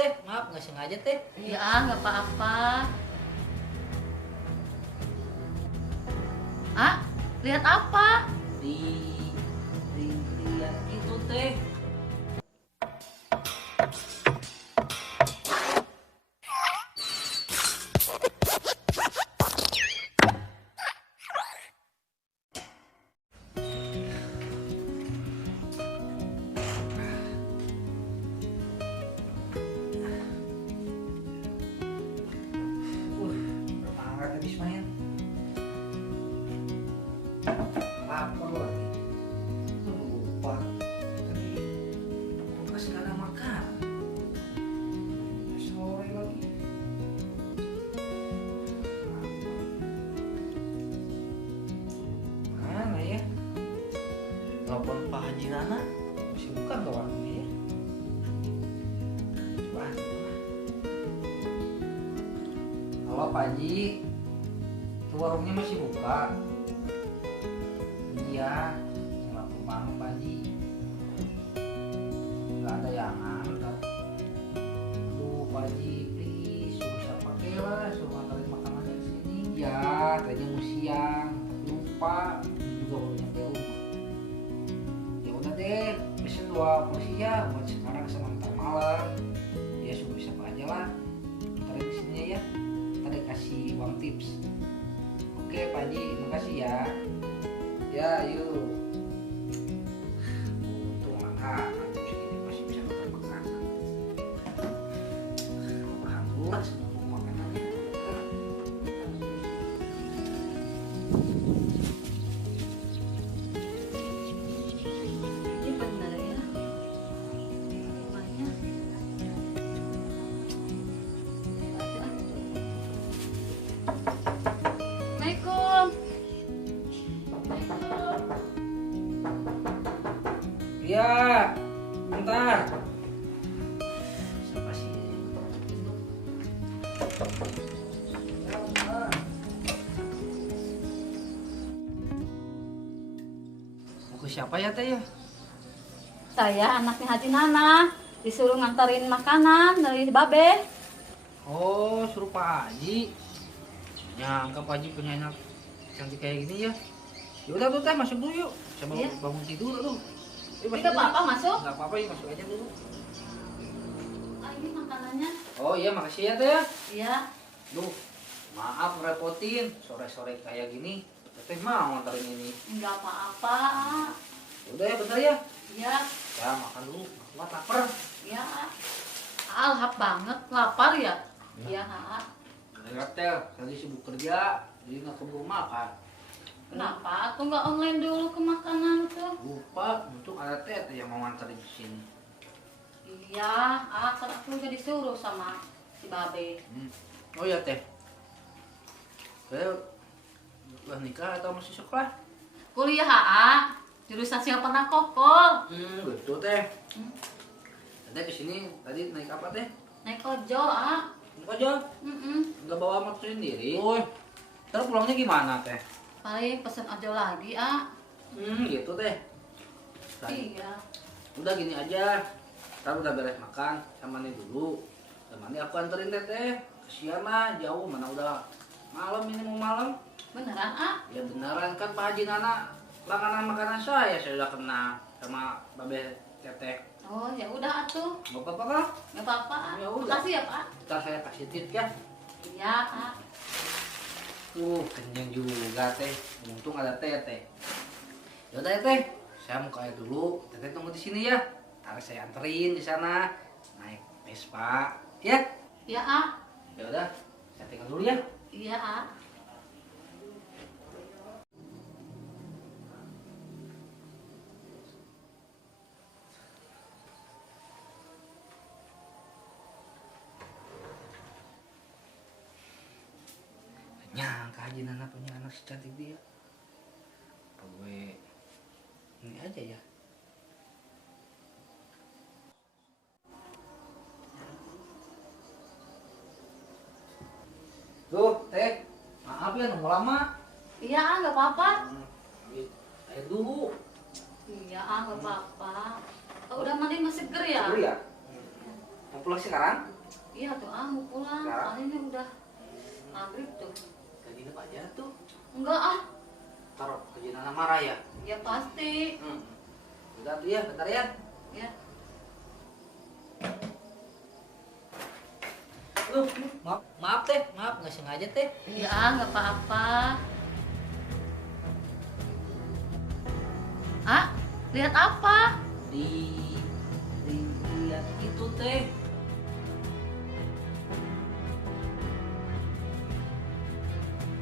teh, maaf nggak sengaja teh. Ya, nggak apa-apa. Ah, lihat apa? Di, lihat itu teh. Berangkat habis main. Lapar lagi. Lupa. Tadi kulkas nggak ada makan. Sore lagi. Mana ya? Telepon Pak Haji Nana. Masih bukan ke warungnya ya? Coba. Halo Pak Haji. Itu warungnya masih buka? Iya, nggak banget Pak Haji. Nggak ada yang antar. Aduh Pak Haji, please suruh siapa lah, suruh antarin makanan dari sini. Ya, tadinya mau siang, tapi lupa. Ini juga baru nyampe rumah. Ya udah deh, pesen 2 porsi ya, buat sekarang sama ntar malam. Ya suruh siapa aja lah, antarin di sini ya. Kita dikasih uang tips. Oke Pak Haji, makasih ya. Ya, yuk. Untung makanan jam segini masih bisa makan makanan. Alhamdulillah semua makanannya. Ini benar ya. Rumahnya. Assalamualaikum. Iya, bentar. Siapa sih? Ya, bentar. Mau ke siapa ya teh ya? Saya anaknya Haji Nana, disuruh nganterin makanan dari Babe. Oh, suruh Pak Haji. Nyangka Pak Haji punya anak cantik kayak gini ya. Ya udah tuh teh, masuk dulu yuk. Saya Iya. bangun tidur tuh. Tidak apa-apa masuk. Enggak apa-apa ya, masuk aja dulu. Ah, ini makanannya. Oh iya, makasih ya teh ya. Iya. Duh, maaf ngerepotin. Sore-sore kayak gini. Teteh mau nganterin ini. Enggak apa-apa. Ya udah ya, bentar ya. Iya. Ya, makan dulu. Kuat lapar. Iya. Alhap banget, lapar ya? Iya. Enggak teh, tadi sibuk kerja, jadi nggak keburu makan. Kenapa? Aku nggak online dulu ke makanan tuh? Lupa, untung ada teh yang mau nganterin di sini. Iya, kan aku juga disuruh sama si Babe. Oh iya teh. Saya udah nikah atau masih sekolah? Kuliah, jurusan siapa pernah kokol. Gitu teh. Teh kesini tadi naik apa teh? Naik ojol, Naik aja. Nggak bawa motor sendiri. Oh, terus pulangnya gimana teh? Paling pesen ojol lagi, Gitu teh. Tadi. Iya. Udah gini aja. Ntar udah beres makan, sama nih dulu. Sama nih aku anterin teh. Kesian lah, jauh mana udah malam ini mau malam. Beneran, Ya beneran kan Pak Haji Nana langganan makanan saya sudah kena sama Babe Teteh. Oh, ya udah atuh. Gak apa-apa kan? Nggak apa-apa, Ya udah. Makasih ya, Pak. Ntar saya kasih tip ya. Iya, Kenyang juga teh. Untung ada Teteh. Yaudah ya teh, saya mau kayak dulu. Teteh tunggu di sini ya. Ntar saya anterin di sana. Naik Vespa, ya? Iya, Ya udah, saya tinggal dulu ya. Iya, Nyangka Haji Nana punya anak secantik dia. Apa gue ini aja ya? Tuh, teh. Maaf ya nunggu lama. Iya, nggak apa-apa. Ambil air dulu. Iya, nggak apa-apa. Oh, udah mandi masih seger ya? Dulu ya. Mau pulang sekarang? Iya tuh mau pulang. Sekarang? Soalnya ini udah maghrib tuh. Gajinya Pak Jana tuh. Enggak ah. Taruh gajinya anak marah ya. Ya pasti. Udah tuh ya, bentar ya. Ya. Maaf teh, maaf nggak sengaja teh. Ya nggak apa-apa. Ah, lihat apa? Di lihat itu teh.